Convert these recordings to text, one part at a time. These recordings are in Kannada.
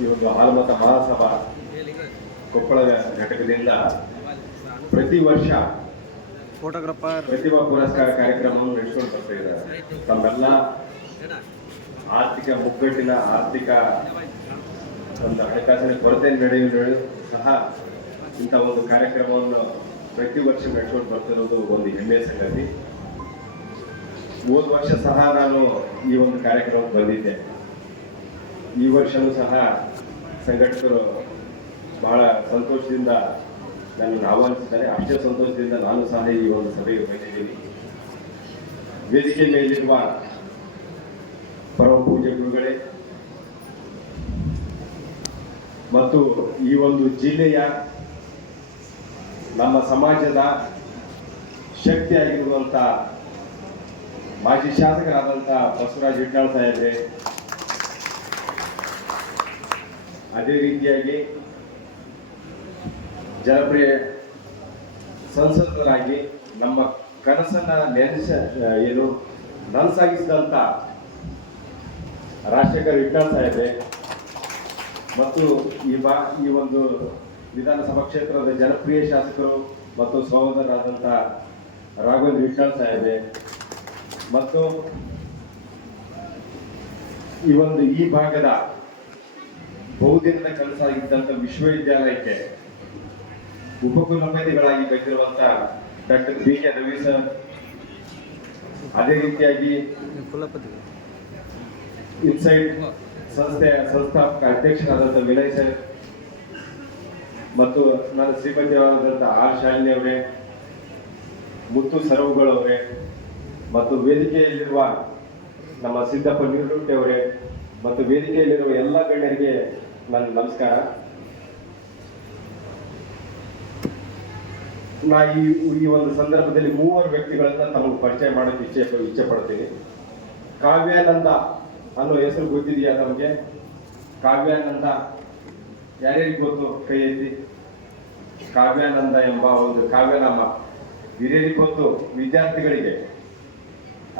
ಈ ಒಂದು ಹಾಲುಮತ ಮಹಾಸಭಾ ಕೊಪ್ಪಳ ಘಟಕದಿಂದ ಪ್ರತಿ ವರ್ಷ ಫೋಟೋಗ್ರಾಫರ್ ಪ್ರತಿಭಾ ಪುರಸ್ಕಾರ ಕಾರ್ಯಕ್ರಮವನ್ನು ನಡೆಸಿಕೊಂಡು ಬರ್ತಾ ಇದ್ದಾರೆ. ತಮ್ಮೆಲ್ಲ ಆರ್ಥಿಕ ಮುಗ್ಗಟ್ಟಿನ ಆರ್ಥಿಕ ಒಂದು ಹಣಕಾಸಿನ ಕೊರತೆ ನಡೆಯುವ ಸಹ ಇಂಥ ಒಂದು ಕಾರ್ಯಕ್ರಮವನ್ನು ಪ್ರತಿ ವರ್ಷ ನಡೆಸ್ಕೊಂಡು ಬರ್ತಿರೋದು ಒಂದು ಹೆಮ್ಮೆಯ ಸಂಗತಿ. ಹೋದ ವರ್ಷ ಸಹ ನಾನು ಈ ಒಂದು ಕಾರ್ಯಕ್ರಮಕ್ಕೆ ಬಂದಿದ್ದೆ. ಈ ವರ್ಷವೂ ಸಹ ಸಂಘಟಕರು ಬಹಳ ಸಂತೋಷದಿಂದ ನನ್ನನ್ನು ಆಹ್ವಾನಿಸಿದ್ದಾರೆ. ಅಷ್ಟೇ ಸಂತೋಷದಿಂದ ನಾನು ಸಹ ಈ ಒಂದು ಸಭೆಗೆ ಬಂದಿದ್ದೀನಿ ವೇದಿಕೆ ಮೇಲಿರುವ ಪರಮ ಪೂಜೆ ಗುರುಗಳೇ, ಮತ್ತು ಈ ಒಂದು ಜಿಲ್ಲೆಯ ನಮ್ಮ ಸಮಾಜದ ಶಕ್ತಿಯಾಗಿರುವಂಥ ಮಾಜಿ ಶಾಸಕರಾದಂಥ ಬಸವರಾಜ್ ಇಟ್ನಾಳ್ ಸಾಹೇಬ್ರೆ ಅದೇ ರೀತಿಯಾಗಿ ಜನಪ್ರಿಯ ಸಂಸದರಾಗಿ ನಮ್ಮ ಕನಸನ್ನ ನೆನೆಸ ಏನು ನನಸಾಗಿಸಿದಂತ ರಾಜಶೇಖರ್ ವಿಠ್ಠಲ್ ಸಾಹೇಬೆ ಮತ್ತು ಈ ಬಾ, ಈ ಒಂದು ವಿಧಾನಸಭಾ ಕ್ಷೇತ್ರದ ಜನಪ್ರಿಯ ಶಾಸಕರು ಮತ್ತು ಸಹೋದರರಾದಂಥ ರಾಘವೇಂದ್ರ ವಿಠ್ಠಲ್ ಸಾಹೇಬೆ ಮತ್ತು ಈ ಒಂದು ಈ ಭಾಗದ ಬಹುದಿನದ ಇದ್ದಂತ ವಿಶ್ವವಿದ್ಯಾಲಯಕ್ಕೆ ಉಪಕುಲಪತಿಗಳಾಗಿ ಬಂದಿರುವಂತ doctor B K Ravi sir. ಅದೇ ರೀತಿಯಾಗಿ ಇನ್ಸೈಟ್ ಸಂಸ್ಥೆಯ ಸಂಸ್ಥಾಪಕ ಅಧ್ಯಕ್ಷರಾದಂಥ ವಿನಯ್ ಸರ್ ಮತ್ತು ನನ್ನ ಶ್ರೀಮತಿಯವರಾದಂಥ ಆರ್ ಶಾಲಿನಿ ಅವರೇ, ಮುತ್ತು ಸರವುಗಳವರೇ ಮತ್ತು ವೇದಿಕೆಯಲ್ಲಿರುವ ನಮ್ಮ ಸಿದ್ದಪ್ಪ ಅವರೇ ಮತ್ತು ವೇದಿಕೆಯಲ್ಲಿರುವ ಎಲ್ಲ ಗಣ್ಯರಿಗೆ ನಮಸ್ಕಾರ. ನಾ ಈ ಈ ಒಂದು ಸಂದರ್ಭದಲ್ಲಿ ಮೂವರು ವ್ಯಕ್ತಿಗಳನ್ನ ತಮಗೆ ಪರಿಚಯ ಮಾಡೋಕೆ ಇಚ್ಛೆ ಇಚ್ಛೆ ಪಡ್ತೀನಿ. ಕಾವ್ಯಾನಂದ ಅನ್ನೋ ಹೆಸರು ಗೊತ್ತಿದೆಯಾ ನಮಗೆ ಕಾವ್ಯಾನಂದ, ಯಾರ್ಯಾರಿಗೆ ಗೊತ್ತು ಕೈಯಲ್ಲಿ? ಕಾವ್ಯಾನಂದ ಎಂಬ ಒಂದು ಕಾವ್ಯನಾಮ. ಹಿರಿಯರಿಗೆ ಗೊತ್ತು, ವಿದ್ಯಾರ್ಥಿಗಳಿಗೆ?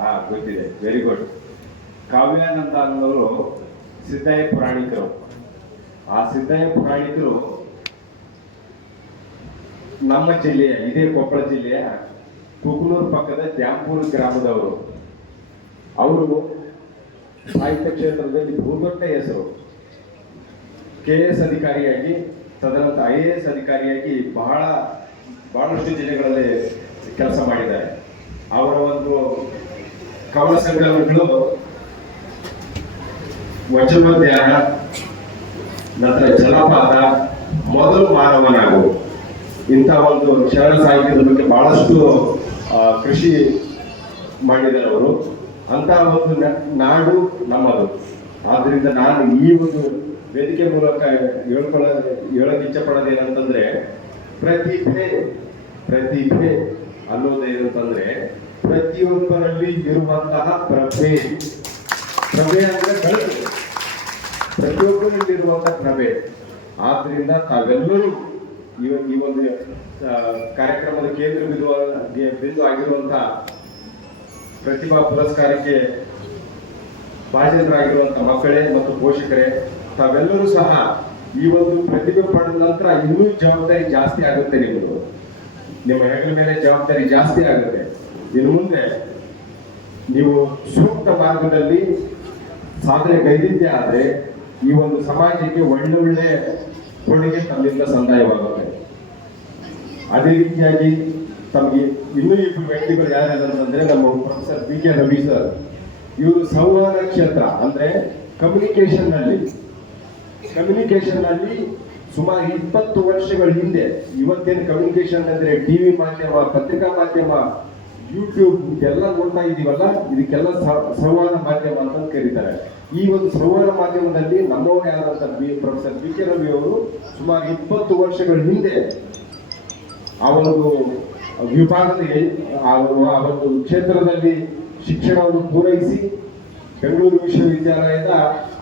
ಹಾ ಗೊತ್ತಿದೆ. ವೆರಿ ಗುಡ್ ಕಾವ್ಯಾನಂದ ಅನ್ನೋರು ಸಿದ್ದಯ್ಯ ಪುರಾಣಿಕರು. ಆ ಸಿದ್ದಯ್ಯ ಪುರಾಣಿಕರು ನಮ್ಮ ಜಿಲ್ಲೆಯ, ಇದೇ ಕೊಪ್ಪಳ ಜಿಲ್ಲೆಯ ಕುಕನೂರು ಪಕ್ಕದ ದ್ಯಾಂಪೂರ್ ಗ್ರಾಮದವರು. ಅವರು ಸಾಹಿತ್ಯ ಕ್ಷೇತ್ರದಲ್ಲಿ ಬಹುದೊಡ್ಡ ಹೆಸರು. ಕೆ ಎಸ್ ಅಧಿಕಾರಿಯಾಗಿ, ತದನಂತರ ಐ ಎ ಎಸ್ ಅಧಿಕಾರಿಯಾಗಿ ಬಹಳ, ಬಹಳಷ್ಟು ಜಿಲ್ಲೆಗಳಲ್ಲಿ ಕೆಲಸ ಮಾಡಿದ್ದಾರೆ. ಅವರ ಒಂದು ಕವನ ಸಂಗ್ರಹಗಳು, ವಚನೋದ್ಯಾನ ನಂತರ ಜಲಪಾತ, ಮೊದಲು ಮಾನವನಾಗು. ಇಂಥ ಒಂದು ಶರಣ ಸಾಹಿತ್ಯದ ಬಗ್ಗೆ ಬಹಳಷ್ಟು ಕೃಷಿ ಮಾಡಿದ್ದಾರೆ ಅಂತ ಒಂದು ನಾಡು ನಮ್ಮದು. ಆದ್ರಿಂದ ನಾನು ಈ ಒಂದು ವೇದಿಕೆ ಮೂಲಕ ಹೇಳ್ಕೊಳ್ಳೋದು ಹೇಳೋಕೆ ಇಚ್ಛೆ ಪಡೋದು ಏನಂತಂದ್ರೆ, ಪ್ರತಿಭೆ ಪ್ರತಿಭೆ ಅನ್ನೋದೇನಂತಂದ್ರೆ ಪ್ರತಿಯೊಬ್ಬರಲ್ಲಿ ಇರುವಂತಹ ಪ್ರಭೆ. ಪ್ರಭೆ ಅಂದ್ರೆ ಬೆಳಕು. ಪ್ರತಿಯೊಬ್ಬರಲ್ಲಿರುವಂತಹ ಪ್ರಭೆ ಆದ್ರಿಂದ ತಾವೆಲ್ಲರೂ ಈ ಈ ಒಂದು ಕಾರ್ಯಕ್ರಮದ ಕೇಂದ್ರ ಬಿಂದು ಬಿಂದು ಆಗಿರುವಂತಹ ಪ್ರತಿಭಾ ಪುರಸ್ಕಾರಕ್ಕೆ ಭಾಜನರಾಗಿರುವಂತಹ ಮಕ್ಕಳೇ ಮತ್ತು ಪೋಷಕರೇ, ತಾವೆಲ್ಲರೂ ಸಹ ಈ ಒಂದು ಪ್ರತಿಭೆ ಪಡೆದ ನಂತರ ಇನ್ನೂ ಜವಾಬ್ದಾರಿ ಜಾಸ್ತಿ ಆಗುತ್ತೆ ನಿಮ್ಮದು. ನಿಮ್ಮ ಹೆಗಲ ಮೇಲೆ ಜವಾಬ್ದಾರಿ ಜಾಸ್ತಿ ಆಗುತ್ತೆ. ಇನ್ನು ಮುಂದೆ ನೀವು ಸೂಕ್ತ ಮಾರ್ಗದಲ್ಲಿ ಸಾಧನೆ ಕೈದಿದ್ದೇ ಆದ್ರೆ ಈ ಒಂದು ಸಮಾಜಕ್ಕೆ ಒಳ್ಳೊಳ್ಳೆ ಒಳ್ಳೆ ಕೊಡುಗೆ ತಮ್ಮಿಂದ ಸಂದಾಯವಾಗುತ್ತೆ. ಅದೇ ರೀತಿಯಾಗಿ ತಮಗೆ ಇನ್ನೂ ಇಬ್ಬರು ವ್ಯಕ್ತಿಗಳು ಯಾರ್ಯಾರಂತಂದ್ರೆ ನಮ್ಮ professor B K Ravi sir. ಇವರು ಸಂವಹನ ಕ್ಷೇತ್ರ ಅಂದ್ರೆ ಕಮ್ಯುನಿಕೇಶನ್ನಲ್ಲಿ. ಕಮ್ಯುನಿಕೇಶನ್ನಲ್ಲಿ ಸುಮಾರು ಇಪ್ಪತ್ತು ವರ್ಷಗಳ ಹಿಂದೆ, ಇವತ್ತೇನು ಕಮ್ಯುನಿಕೇಶನ್ ಅಂದ್ರೆ ಟಿವಿ ಮಾಧ್ಯಮ, ಪತ್ರಿಕಾ ಮಾಧ್ಯಮ ಯೂಟ್ಯೂಬ್ ಇದೆಲ್ಲ ನೋಡ್ತಾ ಇದೀವಲ್ಲ, ಇದಕ್ಕೆಲ್ಲ ಸಂವಾದ ಮಾಧ್ಯಮ ಅಂತ ಕರೀತಾರೆ. ಈ ಒಂದು ಸಂವಹನ ಮಾಧ್ಯಮದಲ್ಲಿ ನಮ್ಮವರೇ ಆದಂತ B professor B K Ravi ಅವರು ಸುಮಾರು ಇಪ್ಪತ್ತು ವರ್ಷಗಳ ಹಿಂದೆ ಆ ಒಂದು ವಿಭಾಗದ ಆ ಒಂದು ಕ್ಷೇತ್ರದಲ್ಲಿ ಶಿಕ್ಷಣವನ್ನು ಪೂರೈಸಿ ಬೆಂಗಳೂರು ವಿಶ್ವವಿದ್ಯಾಲಯದ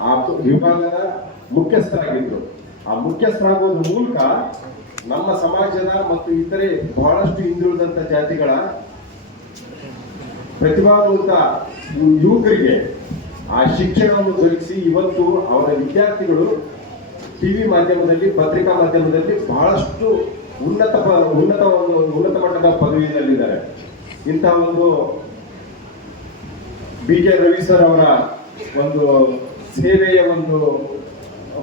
ಆ ವಿಭಾಗದ ಮುಖ್ಯಸ್ಥರಾಗಿದ್ದರು ಆ ಮುಖ್ಯಸ್ಥರಾಗೋದ್ರ ಮೂಲಕ ನಮ್ಮ ಸಮಾಜದ ಮತ್ತು ಇತರೆ ಬಹಳಷ್ಟು ಹಿಂದುಳಿದಂತ ಜಾತಿಗಳ ಪ್ರತಿಭಾವಂತ ಯುವಕರಿಗೆ ಆ ಶಿಕ್ಷಣವನ್ನು ದೊರಕಿಸಿ ಇವತ್ತು ಅವರ ವಿದ್ಯಾರ್ಥಿಗಳು ಟಿವಿ ಮಾಧ್ಯಮದಲ್ಲಿ, ಪತ್ರಿಕಾ ಮಾಧ್ಯಮದಲ್ಲಿ ಬಹಳಷ್ಟು ಉನ್ನತ ಉನ್ನತ ಒಂದು, ಉನ್ನತ ಮಟ್ಟದ ಪದವಿಯಲ್ಲಿದ್ದಾರೆ. ಇಂಥ ಒಂದು ಬಿ ಕೆ ರವಿ ಸರ್ ಅವರ ಒಂದು ಸೇವೆಯ ಒಂದು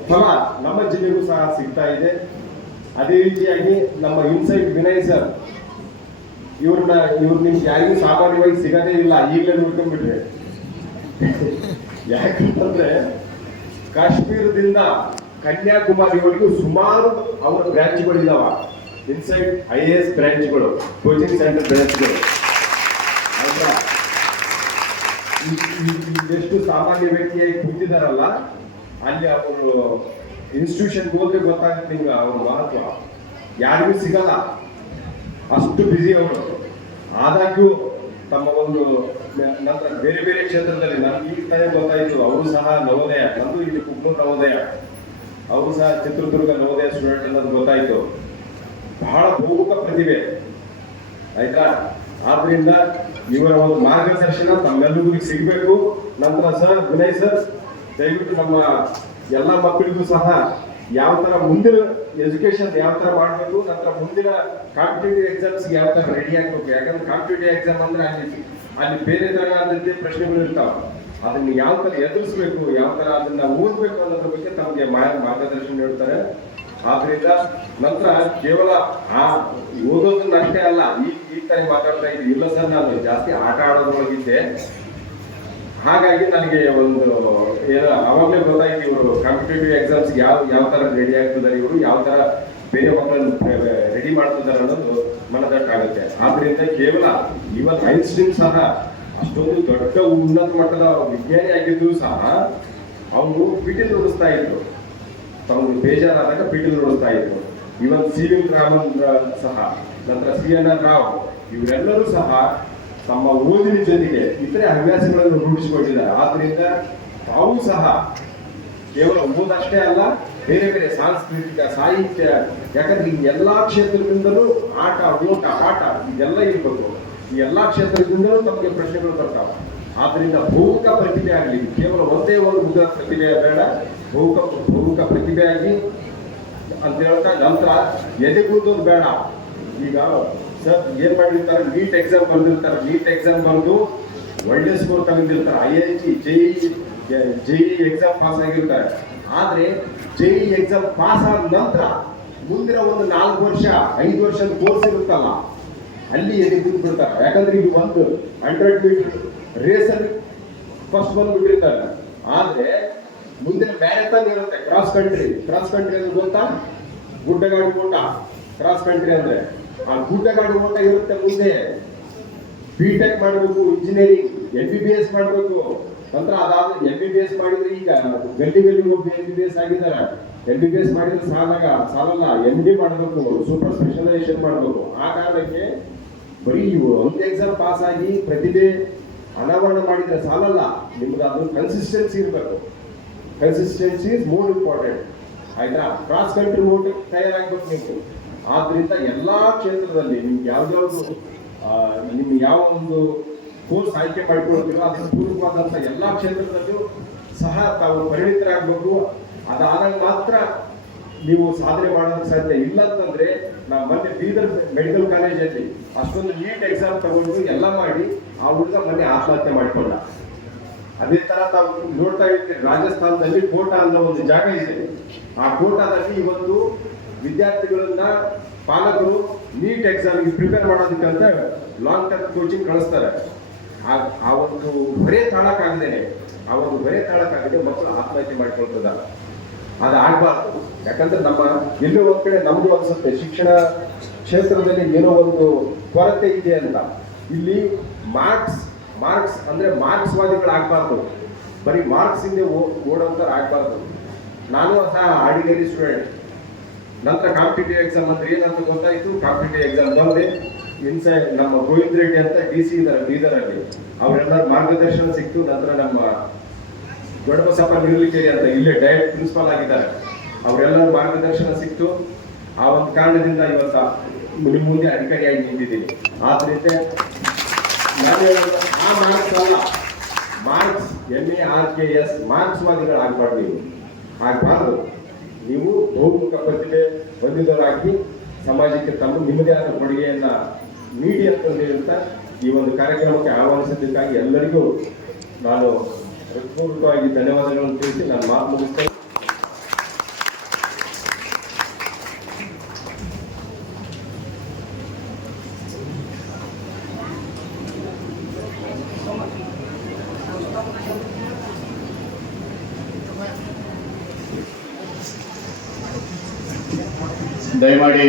ಫಲ ನಮ್ಮ ಜಿಲ್ಲೆಗೂ ಸಹ ಸಿಗ್ತಾ ಇದೆ. ಅದೇ ರೀತಿಯಾಗಿ ನಮ್ಮ ಇನ್ಸೈಟ್ ವಿನಯ್ ಸರ್, ಇವ್ರನ್ನ, ಇವ್ರು ನಿಮ್ಗೆ ಯಾರಿಗೂ ಸಾಮಾನ್ಯವಾಗಿ ಸಿಗದೇ ಇಲ್ಲ, ಈಗಲೇ ನೋಡ್ಕೊಂಡ್ಬಿಟ್ರೆ. ಯಾಕಂತಂದ್ರೆ ಕಾಶ್ಮೀರದಿಂದ ಕನ್ಯಾಕುಮಾರಿವರೆಗೂ ಸುಮಾರು ಅವರ ಬ್ರಾಂಚ್ಗಳಿದಾವ. ಇನ್ಸೈಡ್ ಐ ಎ ಎಸ್ ಬ್ರಾಂಚ್ಗಳು ಕೋಚಿಂಗ್ ಸೆಂಟರ್ ಬ್ರಾಂಚ್ಗಳು. ಎಷ್ಟು ಸಾಮಾನ್ಯ ವ್ಯಕ್ತಿಯಾಗಿ ಕೂತಿದಾರಲ್ಲ, ಅಲ್ಲಿ ಅವರು ಇನ್ಸ್ಟಿಟ್ಯೂಷನ್ ಹೋದ್ರೆ ಗೊತ್ತಾಗುತ್ತೆ ನಿಮ್ಗೆ ಅವ್ರ ಮಹತ್ವ. ಯಾರಿಗೂ ಸಿಗಲ್ಲ. ಅಷ್ಟು ಬ್ಯುಸಿ ಅವರು. ಆದಾಗ್ಯೂ ತಮ್ಮ ಒಂದು ನಂತರ ಬೇರೆ ಬೇರೆ ಕ್ಷೇತ್ರದಲ್ಲಿ ನಾನು ಈಗ ತಾನೇ ಗೊತ್ತಾಯಿತು. ಅವರು ಸಹ ನವೋದಯ, ನಂದು ಇಲ್ಲಿ ಕುಗ್ನೂರು ನವೋದಯ. ಅವರು ಸಹ ಚಿತ್ರದುರ್ಗ ನವೋದಯ ಸ್ಟೂಡೆಂಟ್ ಅನ್ನೋದು ಗೊತ್ತಾಯಿತು. ಬಹಳ ಭೌಮುಖ ಪ್ರತಿಭೆ. ಆಯ್ತಾ? ಆದ್ರಿಂದ ಇವರ ಒಂದು ಮಾರ್ಗದರ್ಶನ ತಮ್ಮೆಲ್ಲರಿಗೂ ಸಿಗಬೇಕು. ನಂತರ ಸರ್ ವಿನಯ್ ಸರ್ ದಯವಿಟ್ಟು ನಮ್ಮ ಎಲ್ಲ ಮಕ್ಕಳಿಗೂ ಸಹ ಯಾವ ತರ ಮುಂದಿನ ಎಜುಕೇಶನ್ ಯಾವ ತರ ಮಾಡಬೇಕು, ನಂತರ ಮುಂದಿನ ಕಾಂಪಿಟೇಟಿವ್ ಎಕ್ಸಾಮ್ಸ್ ಯಾವ ತರ ರೆಡಿ ಆಗ್ಬೇಕು. ಯಾಕಂದ್ರೆ ಕಾಂಪಿಟೇಟಿವ್ ಎಕ್ಸಾಮ್ ಅಂದ್ರೆ ಅಲ್ಲಿ ಅಲ್ಲಿ ಬೇರೆ ತರಹದಂತೆ ಪ್ರಶ್ನೆಗಳು ಇರ್ತಾವ. ಅದನ್ನ ಯಾವ ತರ ಎದುರಿಸ್ಬೇಕು, ಯಾವ ತರ ಅದನ್ನ ಓದ್ಬೇಕು ಅನ್ನೋದ್ರ ಬಗ್ಗೆ ತಮಗೆ ಮಾರ್ಗದರ್ಶನ ನೀಡ್ತಾರೆ. ಆದ್ರಿಂದ ನಂತರ ಕೇವಲ ಆ ಓದೋದನ್ನ ಅಷ್ಟೇ ಅಲ್ಲ ಈಗ ಈಗ ತಾನೇ ಮಾತಾಡ್ತಾ ಇದ್ದೆ. ಇಲ್ಲ ಸರ್, ನಾನು ಜಾಸ್ತಿ ಆಟ ಆಡೋದ್ರೊಳಗಿದ್ದೆ. ಹಾಗಾಗಿ ನನಗೆ ಒಂದು, ಏನೋ, ಅವಾಗಲೇ ಗೊತ್ತಾಯ್ತು ಇವರು ಕಾಂಪಿಟೇಟಿವ್ ಎಕ್ಸಾಮ್ಸ್ ಯಾವ ಯಾವ ತರ ರೆಡಿ ಆಗ್ತಿದ್ದಾರೆ ಇವರು, ಯಾವ ತರ ಬೇರೆ ಮಕ್ಕಳನ್ನು ರೆಡಿ ಮಾಡ್ತಿದ್ದಾರೆ ಅನ್ನೋದು ಮನದಟ್ಟಾಗುತ್ತೆ. ಆದ್ರಿಂದ ಕೇವಲ ಇವನ್ ಐನ್ಸ್ಟೀನ್ ಸಹ ಅಷ್ಟೊಂದು ದೊಡ್ಡ ಉನ್ನತ ಮಟ್ಟದ ವಿಜ್ಞಾನಿ ಆಗಿದ್ದು ಸಹ ಅವನು ಪಿಟಿಲ್ ನುಡಿಸ್ತಾ ಇದ್ರು. ತಮಗೆ ಬೇಜಾರಾದಾಗ ಪಿಟಿಲ್ ನೋಡ್ತಾ ಇದ್ರು. ಇವನ್ ಸಿ ವಿ ರಾಮನ್ ಸಹ, ನಂತರ ಸಿ ಎನ್ ಆರ್ ರಾವ್, ಇವರೆಲ್ಲರೂ ಸಹ ತಮ್ಮ ಓದಿನ ಜೊತೆಗೆ ಇತರೆ ಹವ್ಯಾಸಗಳನ್ನು ರೂಢಿಸಿಕೊಂಡಿದ್ದಾರೆ. ಆದ್ರಿಂದ ತಾವು ಸಹ ಕೇವಲ ಓದಷ್ಟೇ ಅಲ್ಲ, ಬೇರೆ ಬೇರೆ ಸಾಂಸ್ಕೃತಿಕ, ಸಾಹಿತ್ಯ, ಯಾಕಂದ್ರೆ ಈ ಎಲ್ಲಾ ಕ್ಷೇತ್ರದಿಂದಲೂ ಆಟ, ಓಟ, ಆಟ, ಇದೆಲ್ಲ ಇರ್ಬೋದು ಈ ಎಲ್ಲಾ ಕ್ಷೇತ್ರದಿಂದಲೂ ನಮಗೆ ಪ್ರಶ್ನೆಗಳು ಬರ್ತಾವ. ಆದ್ರಿಂದ ಭೌಕ ಪ್ರತಿಭೆ ಆಗಲಿ, ಕೇವಲ ಒಂದೇ ಒಂದು ಮುಖ ಪ್ರತಿಭೆ ಬೇಡ. ಭೌಕ ಭೌಕ ಪ್ರತಿಭೆ ಆಗಿ ಅಂತ ಹೇಳ್ತಾ ನಂತರ ಎದೆ ಕೂದೋದು ಬೇಡ. ಈಗ ಸರ್ ಏನ್ ಮಾಡಿರ್ತಾರೆ? ನೀಟ್ ಎಕ್ಸಾಮ್ ಬರ್ದಿರ್ತಾರೆ. ನೀಟ್ ಎಕ್ಸಾಮ್ ಬರೆದು ಒಳ್ಳೆ score ತಗೊಂಡಿರ್ತಾರೆ I I T JEE exam pass ಆಗಿರ್ತಾರೆ. ಆದ್ರೆ ಇ ಎಕ್ಸಾಮ್ ಪಾಸ್ ಆದ ನಂತರ ಮುಂದಿನ ಒಂದು ನಾಲ್ಕು ವರ್ಷ, ಐದು ವರ್ಷದ ಕೋರ್ಸ್ ಇರುತ್ತಲ್ಲ, ಅಲ್ಲಿ ಕೂತ್ ಬಿಡ್ತಾರೆ. ಯಾಕಂದ್ರೆ ಇದು ಒಂದು ಹಂಡ್ರೆಡ್ ಮೀಟರ್ ರೇಸಲ್ಲಿ ಫಸ್ಟ್ ಬಂದು ಬಿಟ್ಟಿರ್ತಾರೆ. ಆದ್ರೆ ಮುಂದಿನ ಮ್ಯಾರಥಾನ್ ಇರುತ್ತೆ ಕ್ರಾಸ್ ಕಂಟ್ರಿ ಕ್ರಾಸ್ ಕಂಟ್ರಿ ಅಂದ್ರೆ ಗೊತ್ತಾ? ಗುಡ್ಡಗಾಡು ಓಟ ಕ್ರಾಸ್ ಕಂಟ್ರಿ ಅಂದ್ರೆ ಆ ಗುಡ್ಡಗಾಡು ಓಟ ಇರುತ್ತೆ ಮುಂದೆ. ಬಿಟೆಕ್ ಮಾಡಬೇಕು engineering M B B S ಮಾಡಬೇಕು. ನಂತರ ಅದಾದ ಎಂ ಬಿ ಬಿ ಎಸ್ ಮಾಡಿದ್ರೆ ಈಗ ಗಲ್ಲಿ ಗಲ್ಲಿ ಒಬ್ಬ ಎಂ ಬಿ ಬಿ ಎಸ್ ಆಗಿದ್ದಾರೆ. ಎಂ ಬಿ ಬಿ ಎಸ್ ಮಾಡಿದ್ರೆ ಸಾಲಾಗ ಸಾಲಲ್ಲ. ಎಂ ಡಿ ಮಾಡಬೇಕು ಸೂಪರ್ ಸ್ಪೆಷಲೈಸೇಷನ್ ಮಾಡಬೇಕು. ಆ ಕಾರಣಕ್ಕೆ ಬರೀ ಇವು ಒಂದು ಎಕ್ಸಾಮ್ ಪಾಸ್ ಆಗಿ ಪ್ರತಿಭೆ ಅನಾವರಣ ಮಾಡಿದ್ರೆ ಸಾಲಲ್ಲ. ನಿಮ್ಗೆ ಅದು ಕನ್ಸಿಸ್ಟೆನ್ಸಿ ಇರಬೇಕು. ಕನ್ಸಿಸ್ಟೆನ್ಸಿ ಇಸ್ ಮೋರ್ ಇಂಪಾರ್ಟೆಂಟ್ ಆಯ್ತಾ? ಕ್ರಾಸ್ ಕಂಟ್ರಿ ಓಟ್ ತಯಾರಾಗಬೇಕು ನೀವು. ಆದ್ರಿಂದ ಎಲ್ಲಾ ಕ್ಷೇತ್ರದಲ್ಲಿ ನಿಮ್ಗೆ ಯಾವ್ದಾವ್ದು ನಿಮ್ಗೆ ಯಾವ ಒಂದು ಕೋರ್ಸ್ ಆಯ್ಕೆ ಮಾಡ್ಕೊಳ್ತೀರೋ ಅದರ ಪೂರ್ವವಾದಂಥ ಎಲ್ಲಾ ಕ್ಷೇತ್ರದಲ್ಲೂ ಸಹ ತಾವು ಪರಿಣಿತರಾಗಬೇಕು ಅದಾದಾಗ ಮಾತ್ರ ನೀವು ಸಾಧನೆ ಮಾಡೋದಕ್ಕೆ ಸಾಧ್ಯ ಇಲ್ಲ ಅಂತಂದ್ರೆ ನಾವು ಮೊನ್ನೆ ಬೀದರ್ ಮೆಡಿಕಲ್ ಕಾಲೇಜಲ್ಲಿ ಅಷ್ಟೊಂದು ನೀಟ್ ಎಕ್ಸಾಮ್ ತಗೊಂಡು ಎಲ್ಲ ಮಾಡಿ ಆ ಹುಡುಗ ಮೊನ್ನೆ ಆತ್ಮಹತ್ಯೆ ಮಾಡಿಕೊಂಡ. ಅದೇ ತರ ತಾವು ನೋಡ್ತಾ ಇರ್ತೀರಿ, ರಾಜಸ್ಥಾನದಲ್ಲಿ ಕೋಟಾ ಅನ್ನೋ ಒಂದು ಜಾಗ ಇದೆ. ಆ ಕೋಟಾದಲ್ಲಿ ಇವತ್ತು ವಿದ್ಯಾರ್ಥಿಗಳನ್ನ ಪಾಲಕರು ನೀಟ್ ಎಕ್ಸಾಮ್ಗೆ ಪ್ರಿಪೇರ್ ಮಾಡೋದಕ್ಕಂತ ಲಾಂಗ್ ಟರ್ಮ್ ಕೋಚಿಂಗ್ ಕಳಿಸ್ತಾರೆ. ಆ ಒಂದು ಹೊರೆ ತಾಳಕ್ಕಾಗದೇನೆ, ಆ ಒಂದು ಹೊರೆ ತಾಳಕ್ಕಾಗದೆ ಮಕ್ಕಳು ಆತ್ಮಹತ್ಯೆ ಮಾಡಿಕೊಳ್ತದಲ್ಲ ಅದು ಆಗ್ಬಾರ್ದು ಯಾಕಂದ್ರೆ ನಮ್ಮ, ಎಲ್ಲೋ ಒಂದ್ ಕಡೆ ನಮ್ದು ಅನ್ಸುತ್ತೆ, ಶಿಕ್ಷಣ ಕ್ಷೇತ್ರದಲ್ಲಿ ಏನೋ ಒಂದು ಕೊರತೆ ಇದೆ ಅಂತ. ಇಲ್ಲಿ ಮಾರ್ಕ್ಸ್ ಮಾರ್ಕ್ಸ್ ಅಂದ್ರೆ ಮಾರ್ಕ್ಸ್ ಆಗ್ಬಾರ್ದು ಬರೀ ಮಾರ್ಕ್ಸ್ ಇಂದ ಓಡೋಂತರ ಆಗ್ಬಾರ್ದು ನಾನು ಸಹ ಆರ್ಡಿನರಿ ಸ್ಟೂಡೆಂಟ್. ನಂತರ ಕಾಂಪಿಟೇಟಿವ್ ಎಕ್ಸಾಮ್ ಅಂದ್ರೆ ಏನಂತ ಗೊತ್ತಾಯ್ತು? Competitive exam. ಬಂದೆ ಇನ್ಸೈಡ್ ನಮ್ಮ ಗೋವಿಂದ್ ರೆಡ್ಡಿ ಅಂತ ಡಿ ಸಿ ಇದ್ದಾರೆ, ಬೀದರಲ್ಲಿ. ಅವರೆಲ್ಲ ಮಾರ್ಗದರ್ಶನ ಸಿಕ್ತು, ನಂತರ ನಮ್ಮ ದೊಡ್ಡಬಸಪ್ಪ ನಿರ್ಲಿಕೇರಿ ಅಂತ ಇಲ್ಲೇ ಡೈರೆಕ್ಟ್ ಪ್ರಿನ್ಸಿಪಾಲ್ ಆಗಿದ್ದಾರೆ. ಅವರೆಲ್ಲ ಮಾರ್ಗದರ್ಶನ ಸಿಕ್ತು. ಆ ಒಂದು ಕಾರಣದಿಂದ ಇವತ್ತ ನಿಮ್ಮ ಮುಂದೆ ಅಧಿಕಾರಿಯಾಗಿ ನಿಂತಿದ್ದೀನಿ. ಆದ್ರಿಂದ ನಾನು ಆ ಮಾರ್ಕ್ಸ್ ಅಲ್ಲ. Marks M A R K S ಮಾರ್ಕ್ಸ್ವಾದಿಗಳಾಗಬಾರ್ದು ನೀವು. ಆಗಬಾರ್ದು. ನೀವು ಬಹುಮುಖ ಪ್ರತಿಭೆ ಹೊಂದಿದವರಾಗಿ ಸಮಾಜಕ್ಕೆ ತಮ್ಮ ನಿಮ್ಮದೇ ಆದ ಕೊಡುಗೆಯನ್ನ ನೀಡಿ ಅಂತ ಈ ಒಂದು ಕಾರ್ಯಕ್ರಮಕ್ಕೆ ಆಹ್ವಾನಿಸಿದ್ದಕ್ಕಾಗಿ ಎಲ್ಲರಿಗೂ ನಾನು ಹೃತ್ಪೂರ್ವಕವಾಗಿ ಧನ್ಯವಾದಗಳನ್ನು ತಿಳಿಸಿ ನಾನು ಮಾತು ಮುಗಿಸ್ತೇನೆ. ದಯಮಾಡಿ